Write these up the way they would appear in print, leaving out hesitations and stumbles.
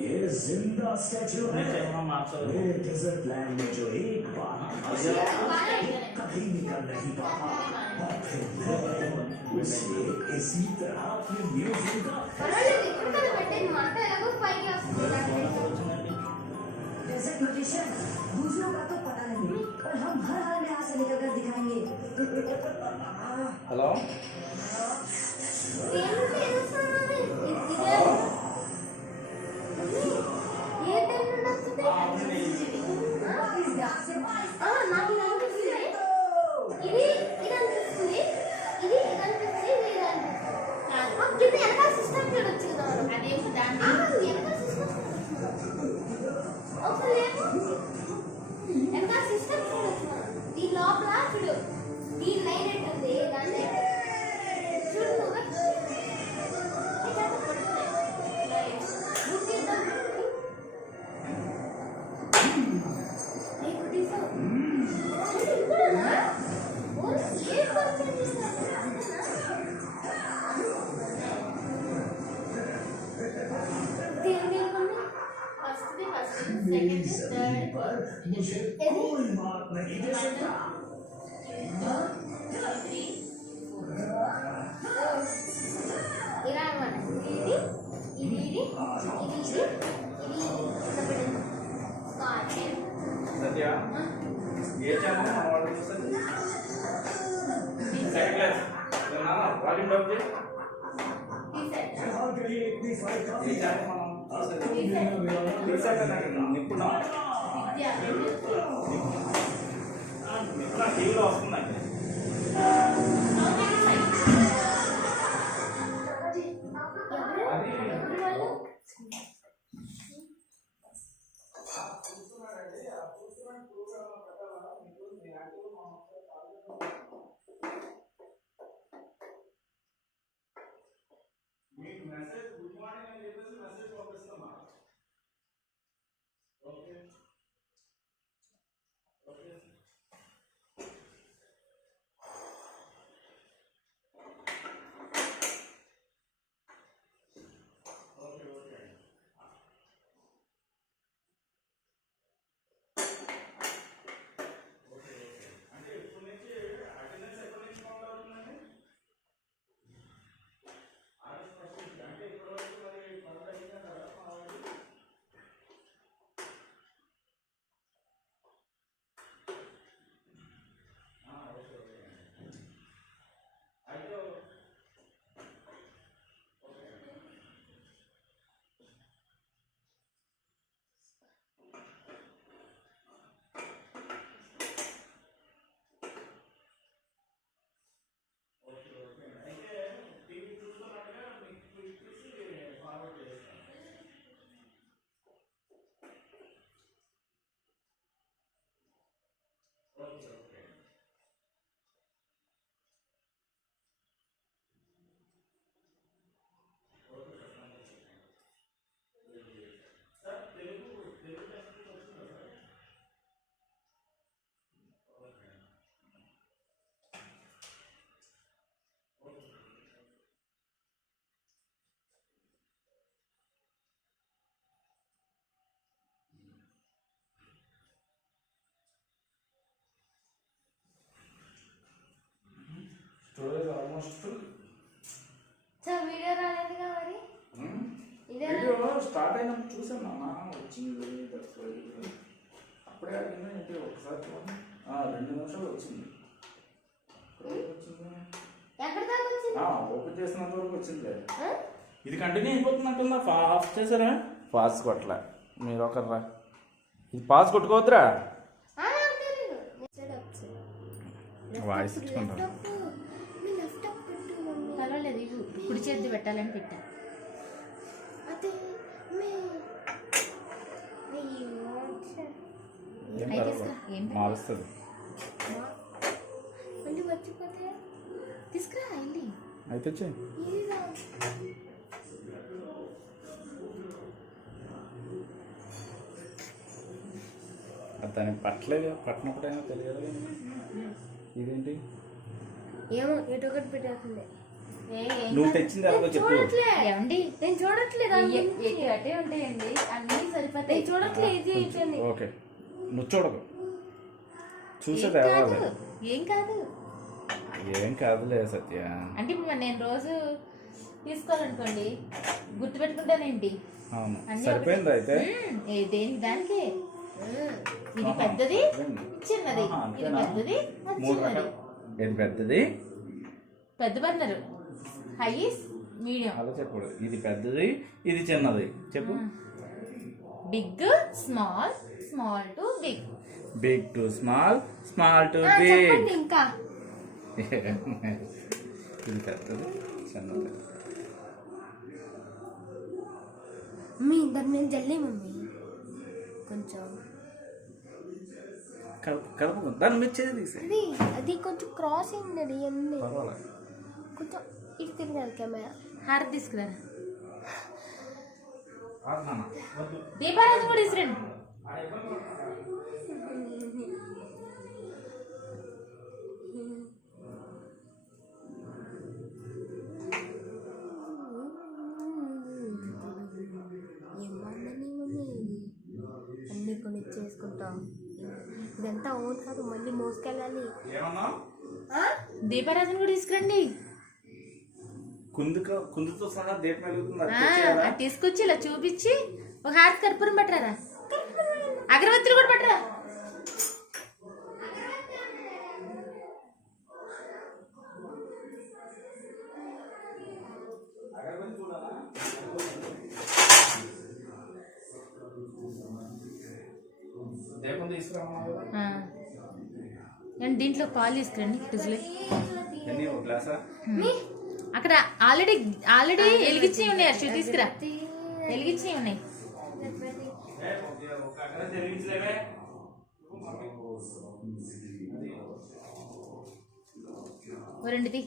ये जिंदा स्टैचू है डेजर्ट लैंड में जो एक बार कभी निकल नहीं पाता और फिर उसे इसी तरह अपने म्यूजिक का डेजर्ट म्यूजिशियन दूसरों का तो पता नहीं पर हम हर हाल में यहाँ से निकल कर दिखाएंगे। हेलो मुझे कोई बात नहीं दे सकता। सत्या ये चैनल हमारे सेकंड क्लास ना वॉल्यूम डब दे ये चैनल हम निपुण టీవీలో వస్తుందండి మీకు మెసేజ్ గుడ్ మార్నింగ్ అని చెప్పేసి మెసేజ్ పంపిస్తామా okay storage almost full video రాలేదుగా మరి వీడియో స్టార్ట్ అయినప్పుడు చూసాను నాన్న వచ్చింది అప్పుడే అడిగిందా ఏంటి ఒకసారి 2 నిమిషాలు వచ్చింది ఓపెన్ చేసినంత వరకు వచ్చింది ఇది కంటిన్యూ అయిపోతున్నట్టుందా ఫాస్ట్ చేసారా పాస్ కొట్టలే మీరు ఒకర్రా ఇది పాస్ కొట్టుకోవద్దురా వాయిస్ ఇచ్చుకుంటారు పర్వాలేదు కుడి చేతి పెట్టాలని పెట్టా మారుస్తుంది తీసుకురా వెళ్ళి. అయితే వచ్చి ఇదిరా. దానికి పట్టలేదు, పట్టినప్పుడైనా తెలియదు. ఇదేంటి ఏమో ఎటు ఒకటి పెట్టేస్తుంది. నువ్వు తెచ్చింది ఎలాగో చెప్పు. ఏమండి నేను చూడట్లేదు ఎటు అటే ఉంటాయండి, అన్నీ సరిపోతాయి. నేను చూడట్లేదు ఇది అయిపోయింది. ఓకే నువ్వు చూడకు, చూసే ఏం తేవాలి. కాదు, ఏం కాదు. ఏం కాదులే సత్య. అంటే ఇప్పుడు మరి నేను రోజు తీసుకోవాలనుకోండి, గుర్తు పెట్టుకుంటానేంటి? అవును అన్నీ సరిపోయింది అయితే. దేనికి దానికి. ఇది ఆహా. పెద్దది, ఇదేంటి? చిన్నది. ఆహా, ఇది అంతేనా? పెద్దది, అది 3 చిన్నది. రకాలు. ఏది పెద్దది? పెద్ద బర్నర్, హైస్, మీడియం, అలా చెప్పకూడదు. ఇది పెద్దది, ఇది చిన్నది చెప్పు. Big, small, small to big. Big to small, small to big. చెప్పండి ఇంకా. ఇది పెద్దది, చిన్నది. మమ్మీ దాని మీద జల్లి మమ్మీ కొంచెం కలుపు దాని మీద చేసి తీసే. అది అది కొంచెం క్రాస్ అయింది అది అన్నీ పర్వాలేదు. కొంచెం ఇటు తిరిగారు కెమెరా. హారతి తీసుకురా. ఆగు నాన్న. వద్దు. దీపారాజు కూడా ఇసిరండి. ఏమన్నని మమ్మీ అన్నీ కొని చేసుకుంటాం. ఇదంతా ఓన్ కాదు, మళ్ళీ మోసుకెళ్ళాలి. ఏమన్నావు? దీపారాజుని కూడా తీసుకురండి. కుందుతో సహా దీపం వెలుగుతుంది. అది ఆ, తెచ్చేయాలా? అది తీసుకొచ్చి ఇలా చూపించి ఒక హారతి కర్పూరం పట్టరా, అగరబత్తులు కూడా పట్టరా. దీపం తీసుకురామన్నావు కదా? ఆ. నేను దీంట్లో పాలు తీసుకురండి ఫ్రిడ్జ్లో. ఎన్ని ఒక గ్లాసా? అక్కడ ఆల్రెడీ ఆల్రెడీ వెలిగించి ఉన్నాయి. అర్షు తీసుకురా, వెలిగించి ఉన్నాయి. ఒక అక్కడ జరిగించలేవే. ఓ రెండుది.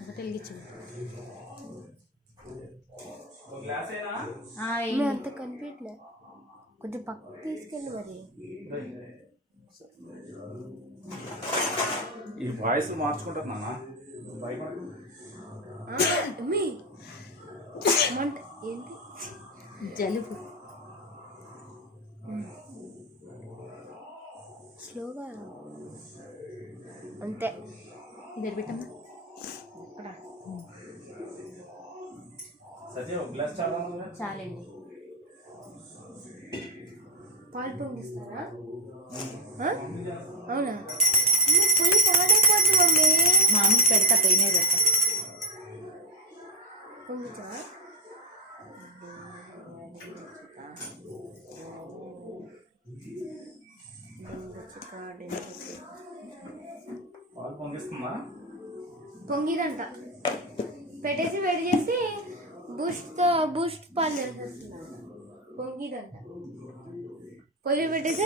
ఒకటి వెలిగించు. ఒక గ్లాసేనా? మేము అంత కనిపించలే, కొంచెం పక్కకు తీసుకెళ్ళి మరి. ఈ వాయిస్ మార్చుకుంటారు నాన్న. భయపడు. మమ్మీ మంట ఏంటి? జలుబు. స్లోగా అంతే. పెట్టమ్మా. సత్య ఒక గ్లాస్ చాలా ఉందా? చాలండి. పాలు పొంగిస్తారా? అవునా? పొయ్యి పాడైపోద్ది మమ్మీ. మామూలు పెడతా, పొయ్యి మీద పెడతా. పొంగిచా? పాలు పొంగిస్తుందా? పొంగిదంట. పెట్టేసి వేడి చేసి బూస్ట్ పాలు చేసేస్తున్నాను. పొంగిదంట. పొయ్యి పెట్టేసి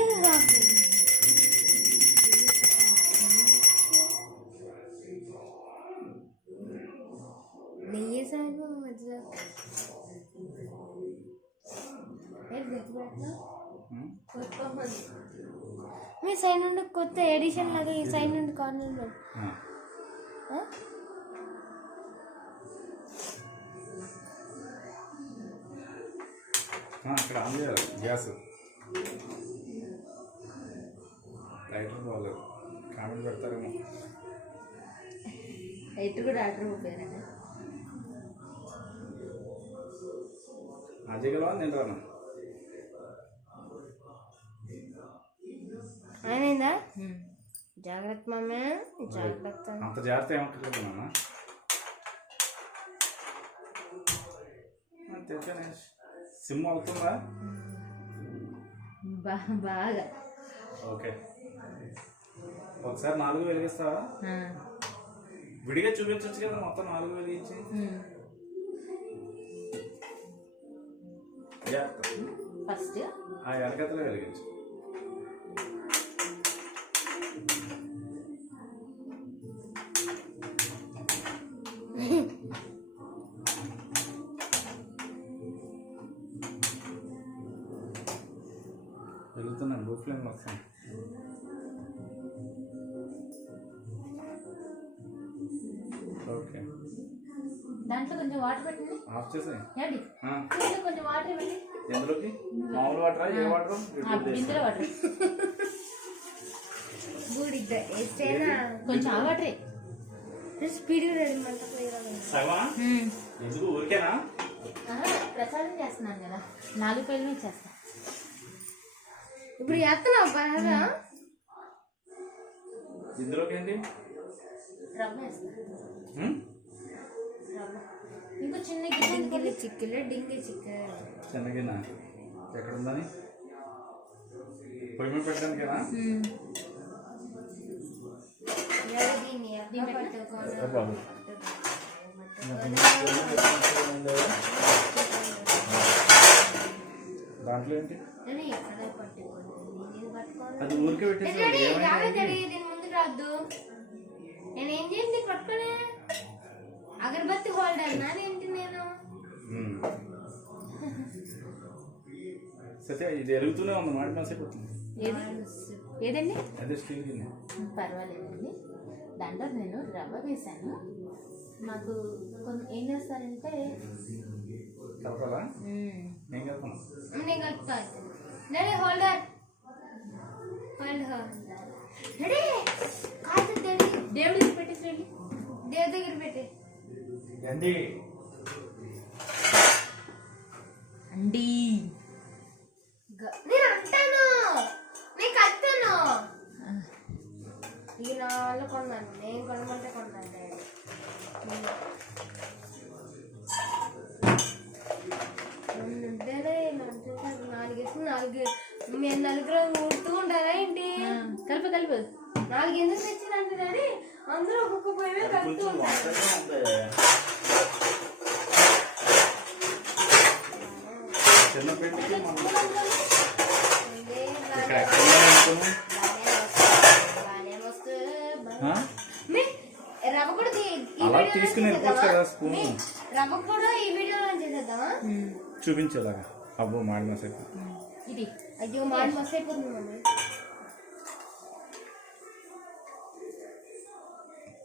నెయ్యి వేసాను మధ్యలో. మీ సైడ్ నుండి కొత్త ఎడిషన్ లాగా ఈ సైడ్ నుండి కార్నర్లో అక్కడ ఆన్ చేయాలి గ్యాస్. లైటర్ బాగాలేదు, కామెంట్ పెడతారేమో. ఎటు కూడా ఆర్డర్ పోయారండి. అజయ్ గలవా నేను రాను. ఆయనైందా? జాగ్రత్త మామ, జాగ్రత్త. అంత జాగ్రత్త ఏమంటలేదు నాన్న. సిమ్ అవుతుందా? బాగా. ఓకే ఒకసారి 4 వెలిగిస్తావా? విడిగా చూపించవచ్చు కదా, మొత్తం 4 వెలిగించి. జాగ్రత్త. ఫస్ట్ ఆ వెనకతలో వెలిగించు. వెళ్తున్నాను, బ్లూ ఫ్లేమ్ వస్తాను. ఓకే, దాంట్లో కొంచెం వాటర్ పెట్టండి. ఆఫ్ చేసాయి. ఏంటి దీంట్లో కొంచెం వాటర్ ఇవ్వండి. ఎందులోకి? మామూలు వాటరా? ఏ వాటర్? బిందెలో వాటర్ బూడిద వేస్తేనా కొంచెం ఆ వాటరే. స్పీడ్ మంట సగమా? ఎందుకు ఊరికేనా? ప్రసాదం చేస్తున్నాను కదా, 4 పేర్లు చేస్తా. ఇప్పుడు చేస్తున్నావు బాగా ఇందులోకి ఏంటి? రవ్వ వేస్తా. ఉమ్? రవ్వ ఇంకో చిన్న డింగిలి చిక్కులు డింగి చిక్కులు చిన్నగినా ఎక్కడ ఉందని పొయ్యి మీద పెట్టడానికేనా? బాబు దాంట్లో ఏంటి? అది ఊరికే పెట్టేసి దీని ముందు రాద్దు. నేనేం చేయండి పట్టుకునే అగరబత్తి హోల్డర్ నానేంటి నేను సత్య ఇది ఎరుగుతూనే ఉంది, మాడి మాసేపు అవుతుంది. ఏదండి? అదే స్టీల్ గిన్నె. పర్వాలేదండి. దాంట్లో నేను రవ్వ వేసాను. మాకు ఏం చేస్తారంటే కలపాలా? నేను కలపను. నేను కలుపుతాను. డాడీ హోల్డర్ డాడీ కాదు డాడీ దేవుడి పెట్టేసి దేవుడి దగ్గర పెట్టి అండి అండి నేను అంటాను, నేను కలుపుతాను. ఈ నా వాళ్ళు కొన్నాను, నేను కొనమంటే కొన్నాను డాడీ. మీరు నలుగురు ఊడుతూ ఉంటారా ఏంటి? కలుపు 4 ఎందుకు తెచ్చిందంటే డాడీ అందరూ ఒక్కొక్క పొయ్యి మీద కలుపుతూ ఉంటారు. చిన్న పెట్టుకి రవ్వ కూడా అలా తీసుకుని వెళ్ళిపోవచ్చు కదా స్పూన్. రవ్వ కూడా ఈ వీడియోలో చేసేద్దామా? చూపించేలాగా. అబ్బో మాడి మసేపు ఇది. అయ్యో మాడి మస్తు అయిపోతుంది మమ్మీ.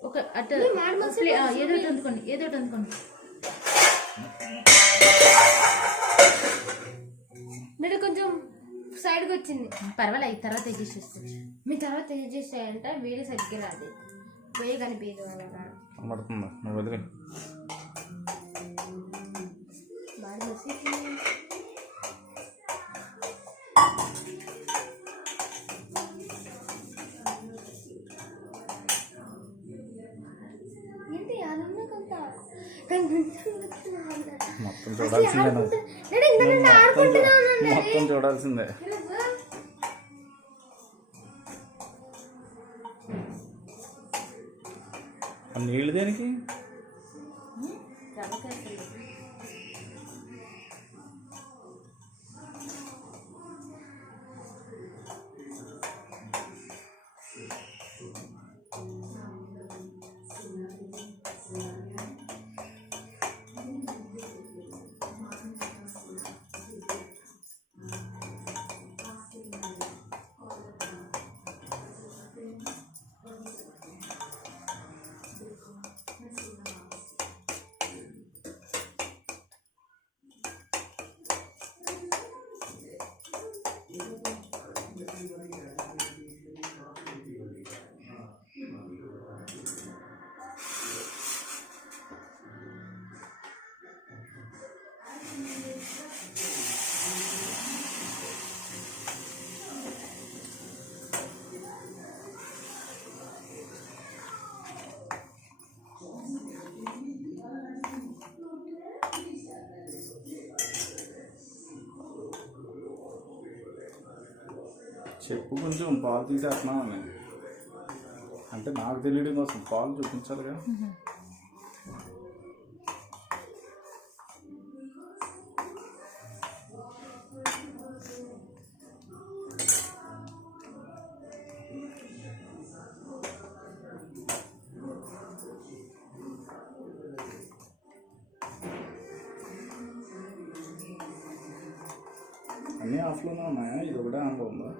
ఒక అట్ట ఏదో అందుకోండి, ఏదో అందుకోండి. మీరు కొంచెం సైడ్కి వచ్చింది. పర్వాలేదు, తర్వాత అడ్జస్ట్ చేసుకోవచ్చు. మీ తర్వాత ఏం చేస్తాయంటే వీడియో సరిగ్గా రాదు, పోయి కనిపించదు పడుతుందా? నువ్వు వదిలే. మాడి మస్తు ఏంటి అలా కొంత మొత్తం చూడాల్సిందే, మొత్తం చూడాల్సిందే. నీళ్ళు దేనికి? చెప్పు, కొంచెం పాలు తీసేస్తున్నామని. అంటే నాకు తెలియడం కోసం పాలు చూపించాలిగా. అన్నీ ఆఫ్లోనే ఉన్నాయా? ఇది ఒకటే ఆన్లో ఉందా?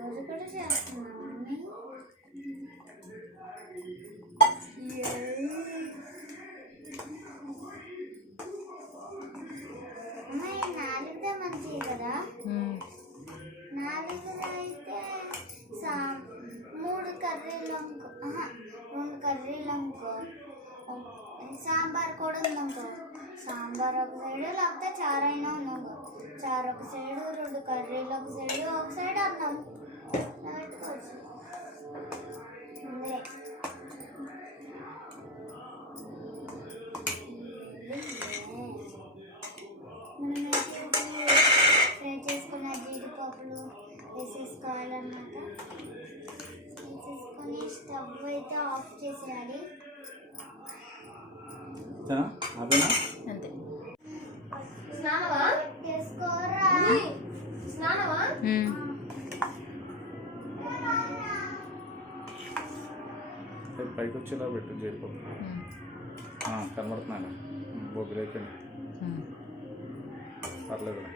రోజు కూడా చేస్తున్నాను అమ్మాయి నాలుగుదే మంచిది కదా. నాలుగులో అయితే మూడు కర్రీలు రెండు కర్రీలు అనుకో, సాంబార్ కూడా ఉందనుకో, సాంబార్ ఒక సైడు లేకపోతే చారు అయినా ఉందనుకో, చారు ఒక సైడు, రెండు కర్రీలు ఒక సైడు, ఒక సైడ్ అన్నం పెట్టుకోవచ్చు. ముందే మనం ఫ్రై చేసుకున్న జీడిపప్పులు వేసేసుకోవాలన్నమాట. వేసేసుకొని స్టవ్ అయితే ఆఫ్ చేసేయాలి. అదేనా? అంతే. స్నానమా చేసుకోరా, స్నానమా పైకి వచ్చేలా పెట్టు జీడిపప్పు. కనబడుతున్నాను బొగ్గులు అయిపోయింది. పర్లేదులే.